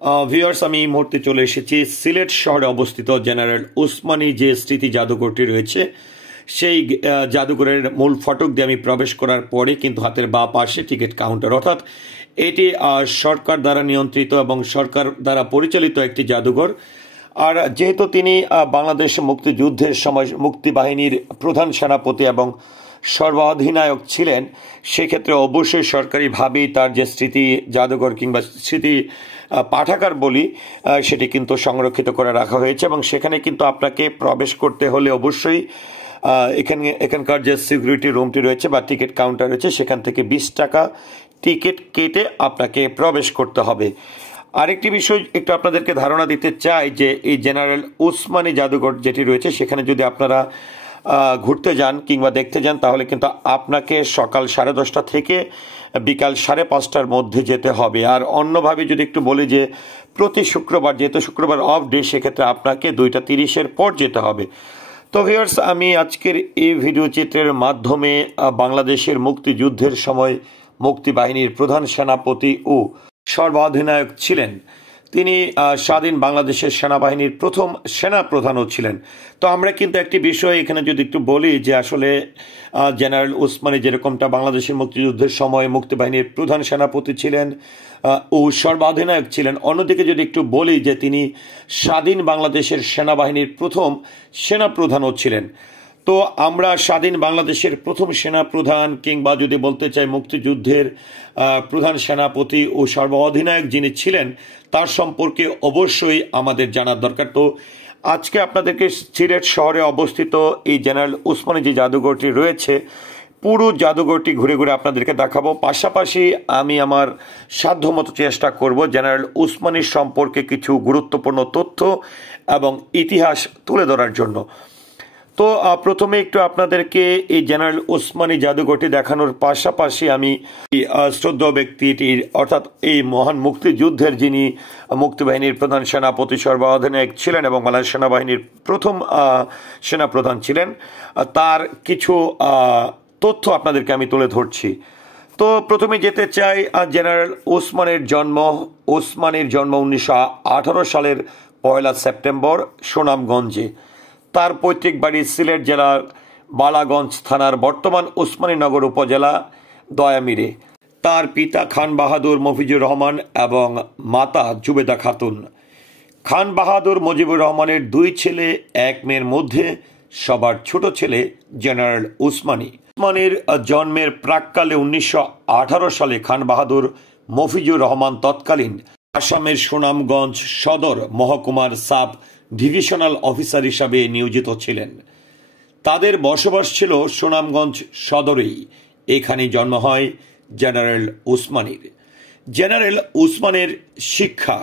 Viewers, আমি এই মুহূর্তে চলে এসেছি সিলেট শহরে অবস্থিত জেনারেল উসমানী যে স্মৃতি জাদুঘরটি রয়েছে সেই জাদুঘরের মূল ফটক দিয়ে আমি প্রবেশ করার পরে কিন্তু হাতের বাঁ পাশে টিকিট কাউন্টার, অর্থাৎ এটি সরকার দ্বারা নিয়ন্ত্রিত এবং সরকার দ্বারা পরিচালিত একটি জাদুঘর। আর যেহেতু তিনি বাংলাদেশ মুক্তিযুদ্ধের সময় মুক্তিবাহিনীর প্রধান সেনাপতি এবং সর্বাধিনায়ক ছিলেন, সেক্ষেত্রে অবশ্যই সরকারিভাবেই তার যে স্মৃতি জাদুঘর কিংবা স্মৃতি পাঠাগার বলি সেটি কিন্তু সংরক্ষিত করে রাখা হয়েছে এবং সেখানে কিন্তু আপনাকে প্রবেশ করতে হলে অবশ্যই এখানকার যে সিকিউরিটি রুমটি রয়েছে বা টিকিট কাউন্টার রয়েছে সেখান থেকে 20 টাকা টিকিট কেটে আপনাকে প্রবেশ করতে হবে। আরেকটি বিষয় একটু আপনাদেরকে ধারণা দিতে চাই যে এই জেনারেল উসমানী জাদুঘর যেটি রয়েছে সেখানে যদি আপনারা ঘুরতে যান কিংবা দেখতে যান তাহলে কিন্তু আপনাকে সকাল 10:30 থেকে বিকাল 5:30টার মধ্যে যেতে হবে। আর অন্যভাবে যদি একটু বলি যে প্রতি শুক্রবার, যেহেতু শুক্রবার অফ ডে, সেক্ষেত্রে আপনাকে 2:30-এর পর যেতে হবে। তো ভিউয়ার্স, আমি আজকের এই ভিডিও চিত্রের মাধ্যমে বাংলাদেশের মুক্তিযুদ্ধের সময় মুক্তিবাহিনীর প্রধান সেনাপতি ও সর্বাধিনায়ক ছিলেন, তিনি স্বাধীন বাংলাদেশের সেনাবাহিনীর প্রথম সেনা প্রধানও ছিলেন। তো আমরা কিন্তু একটি বিষয় এখানে যদি একটু বলি যে আসলে জেনারেল উসমানী যেরকমটা বাংলাদেশের মুক্তিযুদ্ধের সময় মুক্তিবাহিনীর প্রধান সেনাপতি ছিলেন ও সর্বাধিনায়ক ছিলেন, অন্যদিকে যদি একটু বলি যে তিনি স্বাধীন বাংলাদেশের সেনাবাহিনীর প্রথম সেনাপ্রধানও ছিলেন। তো আমরা স্বাধীন বাংলাদেশের প্রথম সেনাপ্রধান কিংবা যদি বলতে চাই মুক্তিযুদ্ধের প্রধান সেনাপতি ও সর্বাধিনায়ক যিনি ছিলেন তার সম্পর্কে অবশ্যই আমাদের জানার দরকার। তো আজকে আপনাদেরকে সিলেট শহরে অবস্থিত এই জেনারেল উসমানী যে জাদুঘরটি রয়েছে পুরো জাদুঘরটি ঘুরে ঘুরে আপনাদেরকে দেখাবো। পাশাপাশি আমি আমার সাধ্যমতো চেষ্টা করব জেনারেল উসমানীর সম্পর্কে কিছু গুরুত্বপূর্ণ তথ্য এবং ইতিহাস তুলে ধরার জন্য। তো প্রথমে একটু আপনাদেরকে এই জেনারেল উসমানী জাদুঘরটি দেখানোর পাশাপাশি আমি শ্রদ্ধেয় ব্যক্তিটির অর্থাৎ এই মহান মুক্তিযুদ্ধের যিনি মুক্তিবাহিনীর প্রধান সেনাপতি সর্বাধিনায়ক ছিলেন এবং বাংলাদেশ সেনাবাহিনীর প্রথম সেনাপ্রধান ছিলেন তার কিছু তথ্য আপনাদেরকে আমি তুলে ধরছি। তো প্রথমে যেতে চাই জেনারেল উসমানীর জন্ম 1918 সালের 1 সেপ্টেম্বর সুনামগঞ্জে। তার পৈতৃক বাড়ি সিলেট জেলার বালাগঞ্জ থানার বর্তমান উসমানীনগর উপজেলা দয়ামিরে। তার পিতা খান বাহাদুর মফিজুর রহমান এবং মাতা জুবেদা খাতুন। খান বাহাদুর মুজিবুর রহমানের 2 ছেলে 1 মেয়ের মধ্যে সবার ছোট ছেলে জেনারেল উসমানী। উসমানীর জন্মের প্রাক্কালে 1918 সালে খান বাহাদুর মফিজুর রহমান তৎকালীন আসামের সুনামগঞ্জ সদর মহকুমার সাব ডিভিশনাল অফিসার হিসাবে নিয়োজিত ছিলেন। তাদের বসবাস ছিল সুনামগঞ্জ সদরেই। এখানে জন্ম হয় জেনারেল উসমানীর। জেনারেল উসমানের শিক্ষা,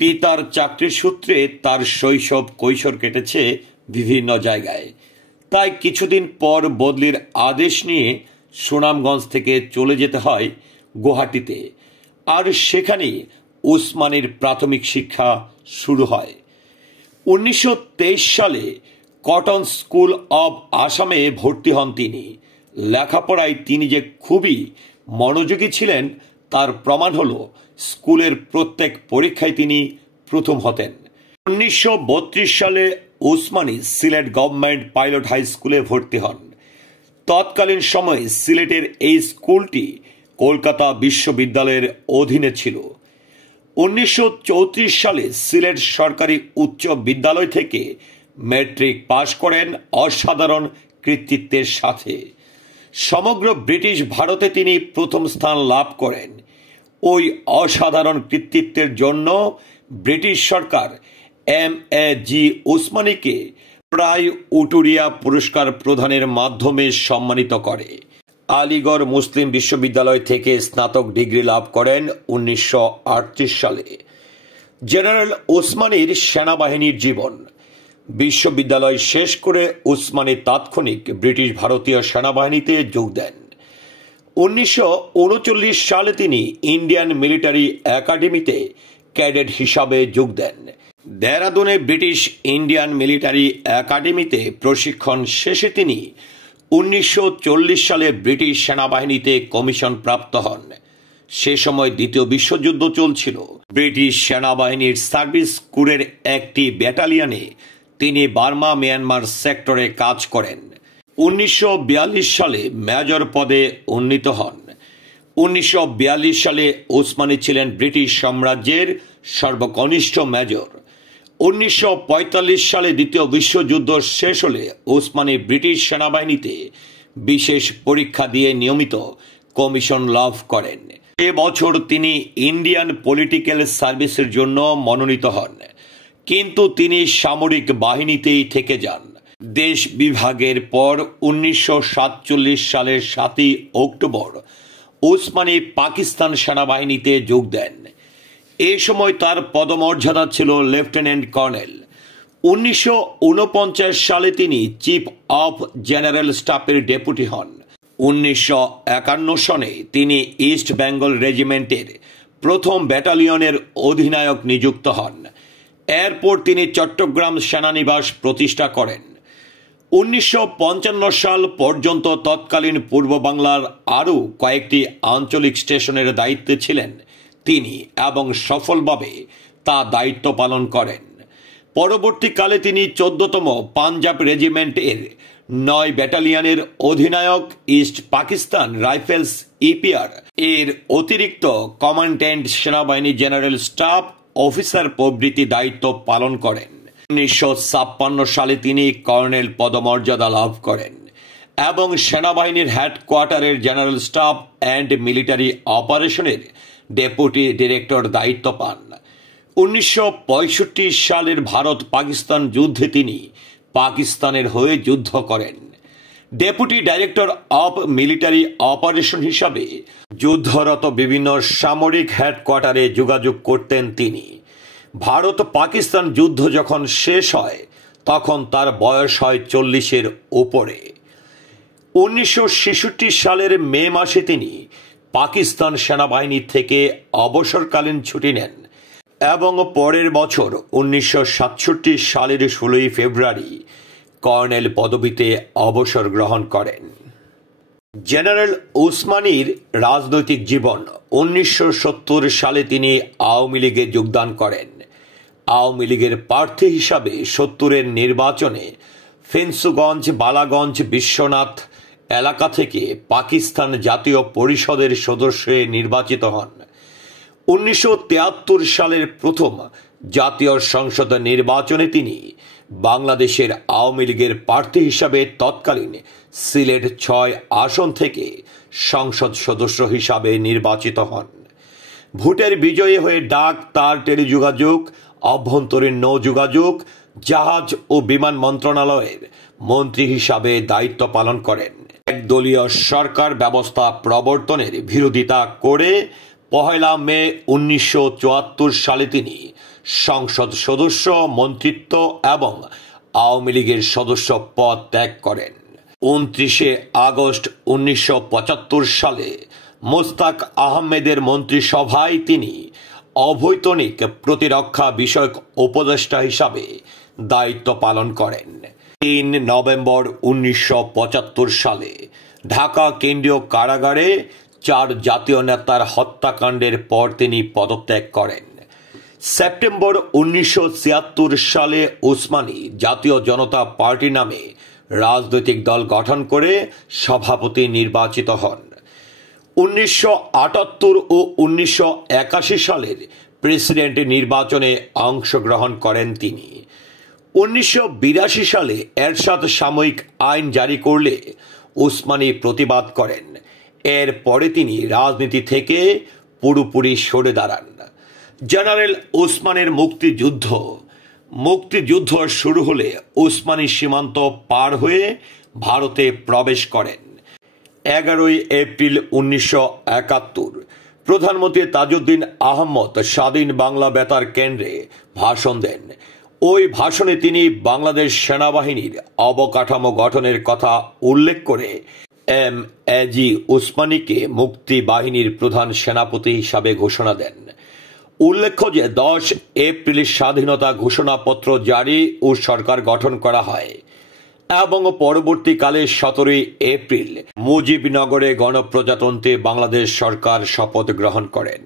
পিতার চাকরির সূত্রে তার শৈশব কৈশোর কেটেছে বিভিন্ন জায়গায়, তাই কিছুদিন পর বদলির আদেশ নিয়ে সুনামগঞ্জ থেকে চলে যেতে হয় গুয়াহাটিতে, আর সেখানেই উসমানীর প্রাথমিক শিক্ষা শুরু হয়। 1923 সালে কটন স্কুল অব আসামে ভর্তি হন তিনি। লেখাপড়ায় তিনি যে খুবই মনোযোগী ছিলেন তার প্রমাণ হলো স্কুলের প্রত্যেক পরীক্ষায় তিনি প্রথম হতেন। 1932 সালে Osmani Sylhet government pilot high স্কুলে ভর্তি হন। তৎকালীন সময়ে সিলেটের এই স্কুলটি কলকাতা বিশ্ববিদ্যালয়ের অধীনে ছিল। 1934 সালে সিলেট সরকারি উচ্চ বিদ্যালয় থেকে ম্যাট্রিক পাশ করেন অসাধারণ কৃতিত্বের সাথে। সমগ্র ব্রিটিশ ভারতে তিনি প্রথম স্থান লাভ করেন। ওই অসাধারণ কৃতিত্বের জন্য ব্রিটিশ সরকার MAG উসমানীকে প্রায় উটুরিয়া পুরস্কার প্রদানের মাধ্যমে সম্মানিত করে। আলিগড় মুসলিম বিশ্ববিদ্যালয় থেকে স্নাতক ডিগ্রি লাভ করেন 1938 সালে। জেনারেল উসমানীর সেনাবাহিনীর জীবন। বিশ্ববিদ্যালয় শেষ করে উসমানী তাৎক্ষণিক ব্রিটিশ ভারতীয় সেনাবাহিনীতে যোগ দেন। 1939 সালে তিনি ইন্ডিয়ান মিলিটারি একাডেমিতে ক্যাডেট হিসাবে যোগ দেন। দেহরাদুনে ব্রিটিশ ইন্ডিয়ান মিলিটারি একাডেমিতে প্রশিক্ষণ শেষে তিনি 1940 সালে ব্রিটিশ সেনাবাহিনীতে কমিশন প্রাপ্ত হন। সে সময় দ্বিতীয় বিশ্বযুদ্ধ চলছিল। ব্রিটিশ সেনাবাহিনীর সার্ভিস কোরের একটি ব্যাটালিয়নে তিনি বার্মা মিয়ানমার সেক্টরে কাজ করেন। 1942 সালে মেজর পদে উন্নীত হন। 1942 সালে ওসমানী ছিলেন ব্রিটিশ সাম্রাজ্যের সর্বকনিষ্ঠ মেজর। 1945 সালে দ্বিতীয় বিশ্বযুদ্ধ শেষ হলে ওসমানী ব্রিটিশ সেনাবাহিনীতে বিশেষ পরীক্ষা দিয়ে নিয়মিত কমিশন লাভ করেন। এ বছর তিনি ইন্ডিয়ান পলিটিক্যাল সার্ভিসের জন্য মনোনীত হন, কিন্তু তিনি সামরিক বাহিনীতেই থেকে যান। দেশ বিভাগের পর 1947 সালের 7 অক্টোবর ওসমানী পাকিস্তান সেনাবাহিনীতে যোগ দেন। এ সময় তার পদমর্যাদা ছিল লেফটেন্যান্ট কর্নেল। 1949 সালে তিনি চিফ অফ জেনারেল স্টাফের ডেপুটি হন। 1951 সনে তিনি ইস্ট বেঙ্গল রেজিমেন্টের প্রথম ব্যাটালিয়নের অধিনায়ক নিযুক্ত হন। এরপর তিনি চট্টগ্রাম সেনানিবাস প্রতিষ্ঠা করেন। 1955 সাল পর্যন্ত তৎকালীন পূর্ব বাংলার আরও কয়েকটি আঞ্চলিক স্টেশনের দায়িত্বে ছিলেন তিনি এবং সফলভাবে তা দায়িত্ব পালন করেন। পরবর্তীকালে তিনি 14তম পাঞ্জাব রেজিমেন্টের 9 ব্যাটালিয়নের অধিনায়ক, ইস্ট পাকিস্তান রাইফেলস ইপিআর এর অতিরিক্ত কমান্ড্যান্ট, সেনাবাহিনী জেনারেল স্টাফ অফিসার প্রভৃতি দায়িত্ব পালন করেন। 1956 সালে তিনি কর্নেল পদমর্যাদা লাভ করেন এবং সেনাবাহিনীর হেডকোয়ার্টারের জেনারেল স্টাফ অ্যান্ড মিলিটারি অপারেশনের ডেপুটি ডিরেক্টর দায়িত্ব পান। 1965 সালের ভারত পাকিস্তান যুদ্ধে তিনি পাকিস্তানের হয়ে যুদ্ধ করেন। Deputy director of military operation হিসাবে যুদ্ধরত বিভিন্ন সামরিক হেডকোয়ার্টারে যোগাযোগ করতেন তিনি। ভারত পাকিস্তান যুদ্ধ যখন শেষ হয় তখন তার বয়স হয় 40-এর উপরে। 1966 সালের মে মাসে তিনি পাকিস্তান সেনাবাহিনী থেকে অবসরকালীন ছুটি নেন এবং পরের বছর 1967 সালের 16 ফেব্রুয়ারি কর্নেল পদবিতে অবসর গ্রহণ করেন। জেনারেল ওসমানীর রাজনৈতিক জীবন। 1970 সালে তিনি আওয়ামী লীগে যোগদান করেন। আওয়ামী লীগের প্রার্থী হিসাবে 70-এর নির্বাচনে ফেন্সুগঞ্জ, বালাগঞ্জ, বিশ্বনাথ এলাকা থেকে পাকিস্তান জাতীয় পরিষদের সদস্য নির্বাচিত হন। 1973 সালের প্রথম জাতীয় সংসদ নির্বাচনে তিনি বাংলাদেশের আওয়ামী লীগের প্রার্থী হিসাবে তৎকালীন সিলেট 6 আসন থেকে সংসদ সদস্য হিসাবে নির্বাচিত হন। ভোটের বিজয়ী হয়ে ডাক, তার টেলিযোগাযোগ, অভ্যন্তরীণ নৌ যোগাযোগ, জাহাজ ও বিমান মন্ত্রণালয়ের মন্ত্রী হিসাবে দায়িত্ব পালন করেন। একদলীয় সরকার ব্যবস্থা প্রবর্তনের বিরোধিতা করে 1 মে 1974 সালে তিনি সংসদ সদস্য, মন্ত্রিত্ব এবং আওয়ামী লীগের সদস্য পদ ত্যাগ করেন। 29 আগস্ট 1975 সালে মোস্তাক আহমেদের মন্ত্রিসভায় তিনি অবৈতনিক প্রতিরক্ষা বিষয়ক উপদেষ্টা হিসাবে দায়িত্ব পালন করেন। 3 নভেম্বর 1975 সালে ঢাকা কেন্দ্রীয় কারাগারে 4 জাতীয় নেতার হত্যাকাণ্ডের পর তিনি পদত্যাগ করেন। সেপ্টেম্বর 1976 সালে ওসমানী জাতীয় জনতা পার্টি নামে রাজনৈতিক দল গঠন করে সভাপতি নির্বাচিত হন। 1978 ও 1981 সালের প্রেসিডেন্ট নির্বাচনে অংশগ্রহণ করেন তিনি। 1982 সালে এরশাদ সাময়িক আইন জারি করলে ওসমানী প্রতিবাদ করেন। এর পরে তিনি রাজনীতি থেকে পুরোপুরি সরে দাঁড়ান। জেনারেল ওসমানের মুক্তিযুদ্ধ শুরু হলে ওসমানী সীমান্ত পার হয়ে ভারতে প্রবেশ করেন। 11 এপ্রিল 1971 প্রধানমন্ত্রী তাজউদ্দিন আহমদ স্বাধীন বাংলা বেতার কেন্দ্রে ভাষণ দেন। ওই ভাষণে তিনি বাংলাদেশ সেনাবাহিনীর অবকাঠামো গঠনের কথা উল্লেখ করে এজি ওসমানীকে মুক্তি বাহিনীর প্রধান সেনাপতি হিসাবে ঘোষণা দেন। উল্লেখ্য যে 10 এপ্রিল স্বাধীনতা ঘোষণাপত্র জারি ও সরকার গঠন করা হয় এবং পরবর্তীকালে 17 এপ্রিল মুজিবনগরে গণপ্রজাতন্ত্রী বাংলাদেশ সরকার শপথ গ্রহণ করেন।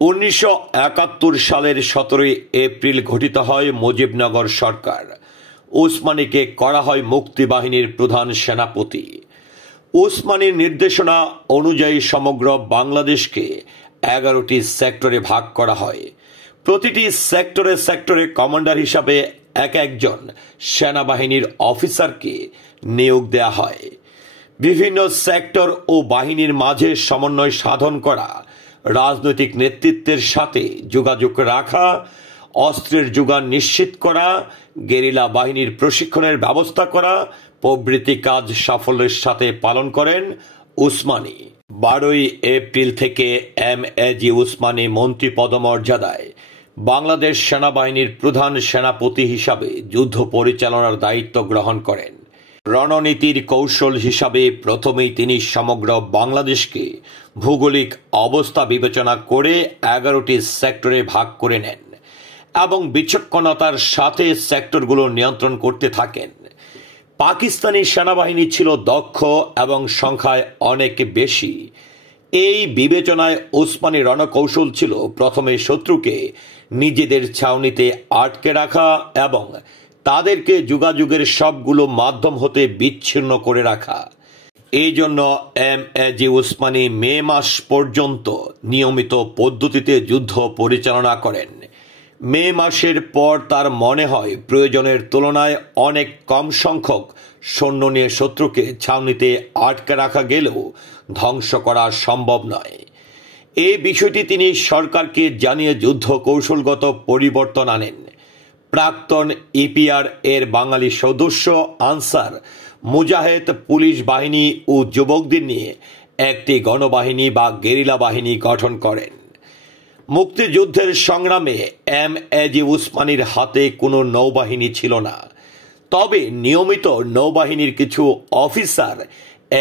1971 সালের 17 এপ্রিল গঠিত হয় মুজিবনগর সরকার। উসমানীকে করা হয় মুক্তিবাহিনীর প্রধান সেনাপতি। উসমানীর নির্দেশনা অনুযায়ী সমগ্র বাংলাদেশকে 11টি সেক্টরে ভাগ করা হয়। প্রতিটি সেক্টরে কমান্ডার হিসাবে একজন সেনাবাহিনীর অফিসারকে নিয়োগ দেয়া হয়। বিভিন্ন সেক্টর ও বাহিনীর মাঝে সমন্বয় সাধন করা, রাজনৈতিক নেতৃত্বের সাথে যোগাযোগ রাখা, অস্ত্রের যোগান নিশ্চিত করা, গেরিলা বাহিনীর প্রশিক্ষণের ব্যবস্থা করা প্রভৃতি কাজ সাফল্যের সাথে পালন করেন উসমানী। 12 এপ্রিল থেকে এম.এ.জি. উসমানী মন্ত্রী পদমর্যাদায় বাংলাদেশ সেনাবাহিনীর প্রধান সেনাপতি হিসাবে যুদ্ধ পরিচালনার দায়িত্ব গ্রহণ করেন। রণনীতির কৌশল হিসাবে প্রথমেই তিনি সমগ্র বাংলাদেশকে ভৌগোলিক অবস্থা বিবেচনা করে 11টি সেক্টরে ভাগ করে নেন এবং বিচক্ষণতার সাথে সেক্টরগুলো নিয়ন্ত্রণ করতে থাকেন। পাকিস্তানি সেনাবাহিনী ছিল দক্ষ এবং সংখ্যায় অনেক বেশি। এই বিবেচনায় উসমানী রণকৌশল ছিল প্রথমে শত্রুকে নিজেদের ছাউনিতে আটকে রাখা এবং তাদেরকে যোগাযোগের সবগুলো মাধ্যম হতে বিচ্ছিন্ন করে রাখা। এই জন্য এম.এ.জি. উসমানী মে মাস পর্যন্ত নিয়মিত পদ্ধতিতে যুদ্ধ পরিচালনা করেন। মে মাসের পর তার মনে হয় প্রয়োজনের তুলনায় অনেক কম সংখ্যক সৈন্য নিয়ে শত্রুকে ছাউনিতে আটকে রাখা গেলেও ধ্বংস করা সম্ভব নয়। এই বিষয়টি তিনি সরকারকে জানিয়ে যুদ্ধ কৌশলগত পরিবর্তন আনেন। প্রাক্তন ইপিআর এর বাঙালি সদস্য আনসার মুজাহেদ পুলিশ বাহিনী ও যুবকদের নিয়ে একটি গণবাহিনী বা গেরিলা বাহিনী গঠন করেন। মুক্তিযুদ্ধের সংগ্রামে এম.এ.জি. উসমানীর হাতে কোনো নৌবাহিনী ছিল না, তবে নিয়মিত নৌবাহিনীর কিছু অফিসার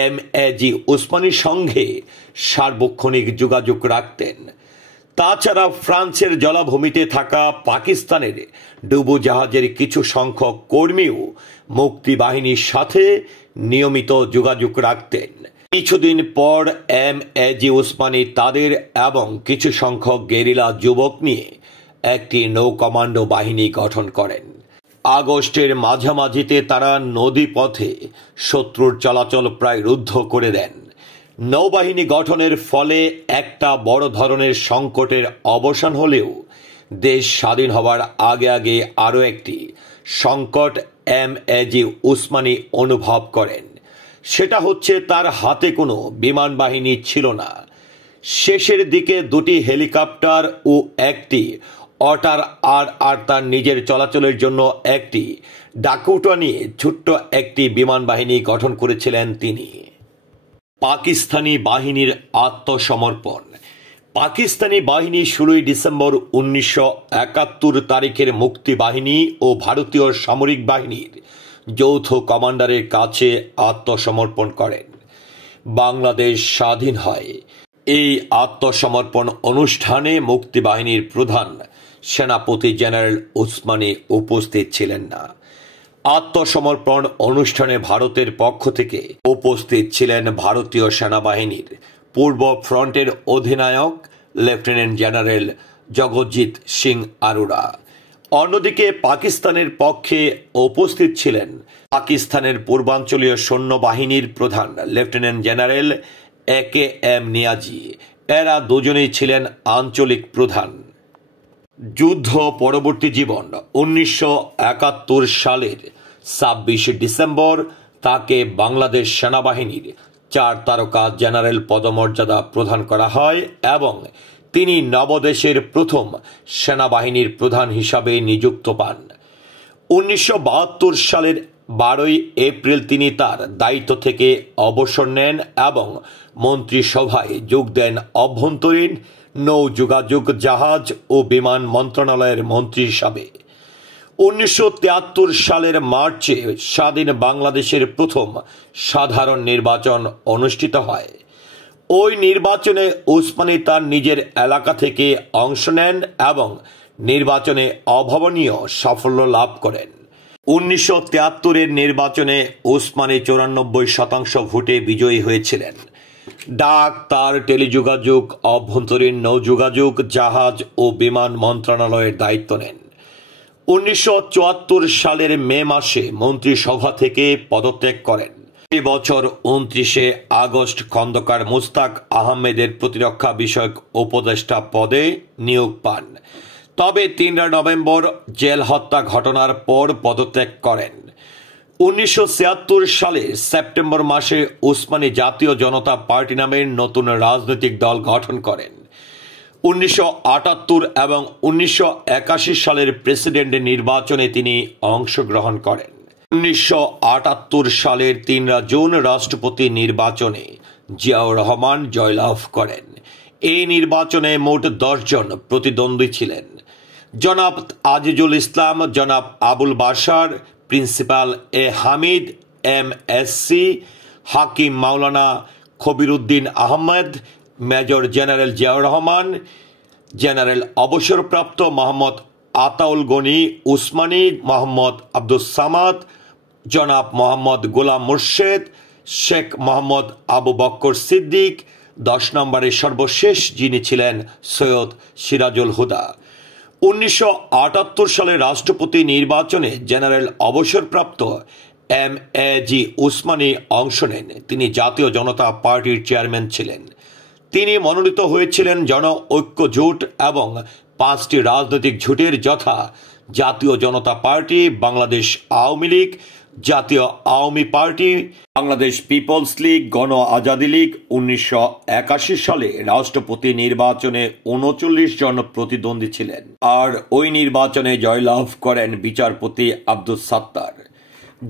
এম.এ.জি. উসমানীর সঙ্গে সার্বক্ষণিক যোগাযোগ রাখতেন। তাছাড়া ফ্রান্সের জলাভূমিতে থাকা পাকিস্তানের ডুবোজাহাজের কিছু সংখ্যক কর্মীও মুক্তিবাহিনীর সাথে নিয়মিত যোগাযোগ রাখতেন। কিছুদিন পর এম.এ.জি. উসমানী তাদের এবং কিছু সংখ্যক গেরিলা যুবক নিয়ে একটি নৌ কমান্ডো বাহিনী গঠন করেন। আগস্টের মাঝামাঝিতে তারা নদী পথে শত্রুর চলাচল প্রায় রুদ্ধ করে দেন। নৌবাহিনী গঠনের ফলে একটা বড় ধরনের সংকটের অবসান হলেও দেশ স্বাধীন হওয়ার আগে আরও একটি সংকট এম.এ.জি. উসমানী অনুভব করেন। সেটা হচ্ছে তার হাতে কোনো বিমান বাহিনী ছিল না। শেষের দিকে 2টি হেলিকপ্টার ও একটি অটার আর তার নিজের চলাচলের জন্য একটি ডাকুটা নিয়ে ছোট্ট একটি বিমান বাহিনী গঠন করেছিলেন তিনি। পাকিস্তানি বাহিনীর আত্মসমর্পণ। পাকিস্তানি বাহিনী 16 ডিসেম্বর 1971 তারিখের মুক্তিবাহিনী ও ভারতীয় সামরিক বাহিনীর যৌথ কমান্ডারের কাছে আত্মসমর্পণ করেন। বাংলাদেশ স্বাধীন হয়। এই আত্মসমর্পণ অনুষ্ঠানে মুক্তিবাহিনীর প্রধান সেনাপতি জেনারেল উসমানী উপস্থিত ছিলেন না। আত্মসমর্পণ অনুষ্ঠানে ভারতের পক্ষ থেকে উপস্থিত ছিলেন ভারতীয় সেনাবাহিনীর পূর্ব ফ্রন্টের অধিনায়ক লেফটেন্যান্ট জেনারেল জগজিৎ সিং আরোরা। অন্যদিকে পাকিস্তানের পক্ষে উপস্থিত ছিলেন পাকিস্তানের পূর্বাঞ্চলীয় সৈন্যবাহিনীর প্রধান লেফটেন্যান্ট জেনারেল এ.কে.এম. নিয়াজি। এরা দুজনেই ছিলেন আঞ্চলিক প্রধান। যুদ্ধ পরবর্তী জীবন। 1971 সালের 26 ডিসেম্বর তাকে বাংলাদেশ সেনাবাহিনীর 4 তারকা জেনারেল পদমর্যাদা প্রদান করা হয় এবং তিনি নবদেশের প্রথম সেনাবাহিনীর প্রধান হিসাবে নিযুক্ত পান। 1972 সালের 12 এপ্রিল তিনি তার দায়িত্ব থেকে অবসর নেন এবং মন্ত্রিসভায় যোগ দেন অভ্যন্তরীণ, নৌ যোগাযোগ, জাহাজ ও বিমান মন্ত্রণালয়ের মন্ত্রী হিসাবে। 1973 সালের মার্চে স্বাধীন বাংলাদেশের প্রথম সাধারণ নির্বাচন অনুষ্ঠিত হয়। ওই নির্বাচনে উসমানী তার নিজের এলাকা থেকে অংশ নেন এবং নির্বাচনে অভাবনীয় সাফল্য লাভ করেন। 1973 নির্বাচনে ওসমানী 94% ভোটে বিজয়ী হয়েছিলেন। ডাক, তার, টেলিযোগাযোগ, অভ্যন্তরীণ নৌযোগাযোগ, জাহাজ ও বিমান মন্ত্রণালয়ের দায়িত্ব নেন। 1974 সালের মে মাসে মন্ত্রিসভা থেকে পদত্যাগ করেন। এই বছর 29 আগস্ট খন্দকার মুস্তাক আহমেদের প্রতিরক্ষা বিষয়ক উপদেষ্টা পদে নিয়োগ পান, তবে 3 নভেম্বর জেল হত্যা ঘটনার পর পদত্যাগ করেন। 1976 সালে সেপ্টেম্বর মাসে ওসমানী জাতীয় জনতা পার্টি নামের নতুন রাজনৈতিক দল গঠন করেন। 1978 এবং 1981 সালের প্রেসিডেন্ট নির্বাচনে তিনি অংশগ্রহণ করেন। 1978 সালের 3 জুন রাষ্ট্রপতি নির্বাচনে জিয়াউর রহমান জয়লাভ করেন। এই নির্বাচনে মোট 10 জন প্রতিদ্বন্দ্বী ছিলেন। জনাব আজিজুল ইসলাম, জনাব Abul Bashar, principal A Hamid, MSc, হাকিম মাওলানা Khabiruddin Ahmed, major general Ziaur Rahman, general অবসরপ্রাপ্ত মোহাম্মদ আতাউল গনি উসমানী, মোহাম্মদ আব্দুস সামাদ, জনাব মোহাম্মদ গোলাম মুর্শেদ, শেখ মোহাম্মদ আবু বক্কর সিদ্দিক, 10 নম্বরে সর্বশেষ যিনি ছিলেন সৈয়দ সিরাজুল হুদা। 1978 সালে রাষ্ট্রপতি নির্বাচনে জেনারেল অবসরপ্রাপ্ত MAG উসমানী অংশ নেন। তিনি জাতীয় জনতা পার্টির চেয়ারম্যান ছিলেন। তিনি মনোনীত হয়েছিলেন জন ঐক্য জোট এবং 5টি রাজনৈতিক জোটের যথা জাতীয় জনতা পার্টি, বাংলাদেশ আওয়ামী লীগ, জাতীয় আওয়ামী পার্টি, বাংলাদেশ পিপলস লীগ, গণ আজাদি লীগ। 1981 সালে রাষ্ট্রপতি নির্বাচনে 39 জন প্রতিদ্বন্দ্বী ছিলেন, আর ওই নির্বাচনে জয়লাভ করেন বিচারপতি আব্দুস সাত্তার।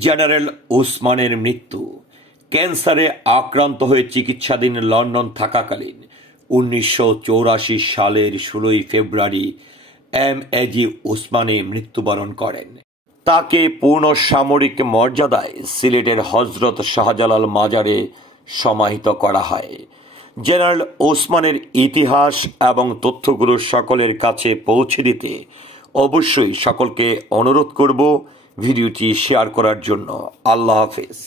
জেনারেল ওসমানের মৃত্যু। ক্যান্সারে আক্রান্ত হয়ে চিকিৎসাধীন লন্ডন থাকাকালীন 1984 সালের 16 ফেব্রুয়ারি MAG ওসমানী মৃত্যুবরণ করেন। তাকে পূর্ণ সামরিক মর্যাদায় সিলেটের হজরত শাহজালাল মাজারে সমাহিত করা হয়। জেনারেল ওসমানের ইতিহাস এবং তথ্যগুলো সকলের কাছে পৌঁছে দিতে অবশ্যই সকলকে অনুরোধ করব ভিডিওটি শেয়ার করার জন্য। আল্লাহ হাফেজ।